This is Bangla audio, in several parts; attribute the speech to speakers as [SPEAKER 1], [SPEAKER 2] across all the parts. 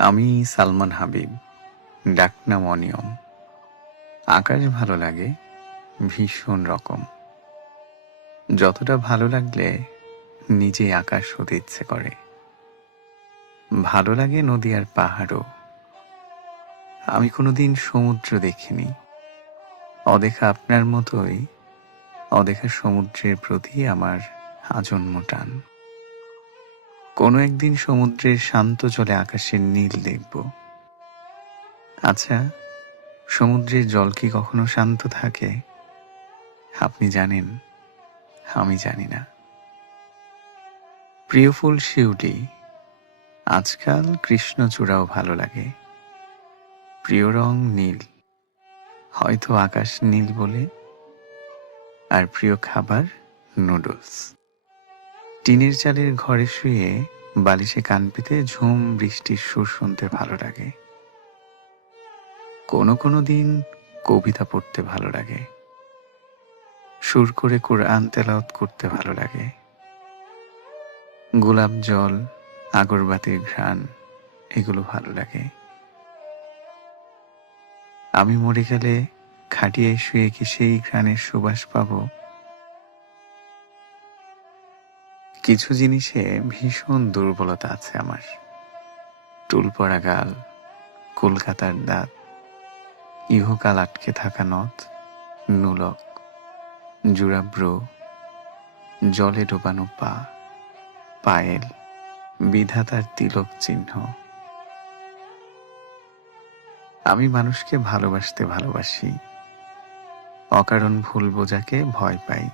[SPEAKER 1] আমি সালমান হাবিব, ডাকনাম অনিয়ম। আকাশ ভালো লাগে, ভীষণ রকম। যতটা ভালো লাগলে নিজে আকাশ হতে ইচ্ছে করে। ভালো লাগে নদী আর পাহাড়ও। আমি কোনোদিন সমুদ্র দেখিনি। অদেখা আপনার মতোই, অদেখা সমুদ্রের প্রতি আমার আজন্ম টান। কোনো একদিন সমুদ্রের শান্ত জলে আকাশের নীল দেখব। আচ্ছা সমুদ্রের জল কি কখনো শান্ত থাকে? আপনি জানেন, আমি জানি না। প্রিয় ফুল শিউলি, আজকাল কৃষ্ণচূড়াও ভালো লাগে। প্রিয় রং নীল, হয়তো আকাশ নীল বলে। আর প্রিয় খাবার নুডলস। টিনের চালের ঘরে শুয়ে বালিশে কান পেতে ঝুম বৃষ্টির সুর শুনতে ভালো লাগে। কোনো কোনো দিন কবিতা পড়তে ভালো লাগে। সুর করে কোরআন তেলাওয়াত করতে ভালো লাগে। গোলাপ জল, আগরবাতির ঘ্রাণ, এগুলো ভালো লাগে। আমি মরে গেলে খাটিয়ে শুয়ে কি সেই ঘ্রাণের সুবাস পাবো? কিছু জিনিসে ভীষণ দুর্বলতা আছে আমার। টুল পড়া গাল, কলকাতার দাঁত, ইহকাল আটকে থাকা নথ, নুলক জুড়াব্রো জলে ডোবানো পা, পায়েল, বিধাতার তিলক চিহ্ন। আমি মানুষকে ভালোবাসতে ভালোবাসি। অকারণ ভুল বোঝাকে ভয় পাই।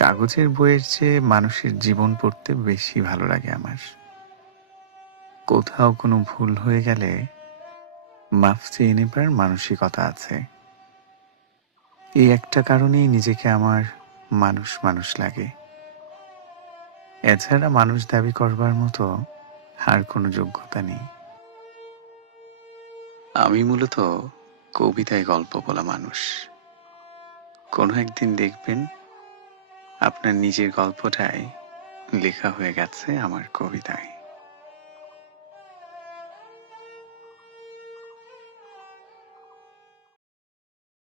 [SPEAKER 1] কাগজের বইয়ের চেয়ে মানুষের জীবন পড়তে বেশি ভালো লাগে আমার। কোথাও কোনো ভুল হয়ে গেলে মাফ চেয়ে নেবার মানসিকতা আছে। এই একটা কারণেই নিজেকে আমার মানুষ মানুষ লাগে। এছাড়া মানুষ দাবি করবার মতো আর কোনো যোগ্যতা নেই। আমি মূলত কবিতায় গল্প বলা মানুষ। কোনো একদিন দেখবেন আপনার নিজের গল্পটাই লেখা হয়ে গেছে আমার কবিতায়।